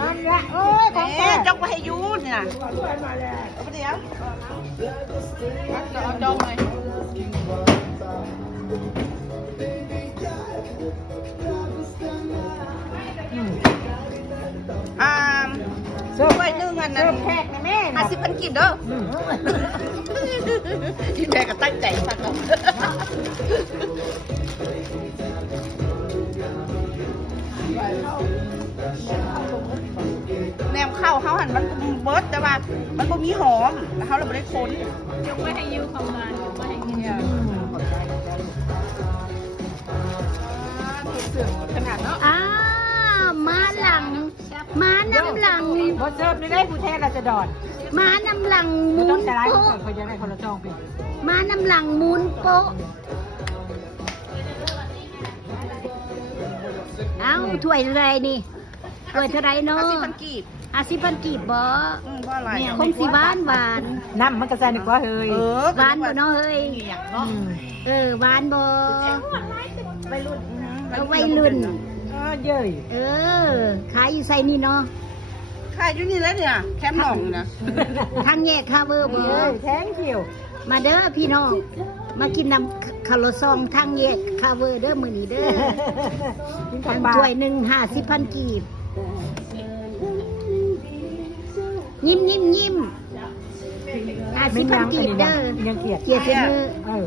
นั่นแหละเอ้ยของแกจงไปให้ยูนเนี่ยเอาไปเดี๋ยวเอาจงเลยเสื้อใบหนึ่งอันนั้นแพกนะแม่50,000กินเด้อที่แม่ก็ตั้งใจฟังแล้วแนมข้าวเขาหันมันเบิร์ดแต่ว่ามันบ่มีหอมแล้วเขาเลยไม่ได้ค้นยกไว้ให้ยูคำนานยกไว้ให้กินขนาดเนาะมาหลังมาน้ำหลัง พอเสิร์ฟนี่ได้ผู้แทนราษฎรมาน้ำหลังมูนโป๊ะมาน้ำหลังมูนโป๊ะเอ้าถ้วยอะไรนี่ถ้วยเท่าไรเนาะ50,000 กีบ50,000 กีบบ่ว่าอะไรคงสิหวานน้ำมันกระจายดีกว่าเฮ้ยหวานบ่เนาะเฮ้ยหวานบ่วัยรุ่นเย้ยขายอยู่ไสนี่เนาะขายอยู่นี่แล้วเนี่ยแคมป์หนองนะทางแยกคาเวอร์บ่แท้งเขียวมาเด้อพี่น้องมากินน้ำคาร์โลซองทางแยกคาเวอร์เด้อมื้อนี้เด้อทางถ้วยหนึ่ง50,000 กีบยิ้ม50,000 กีบเด้อเกียรติมือ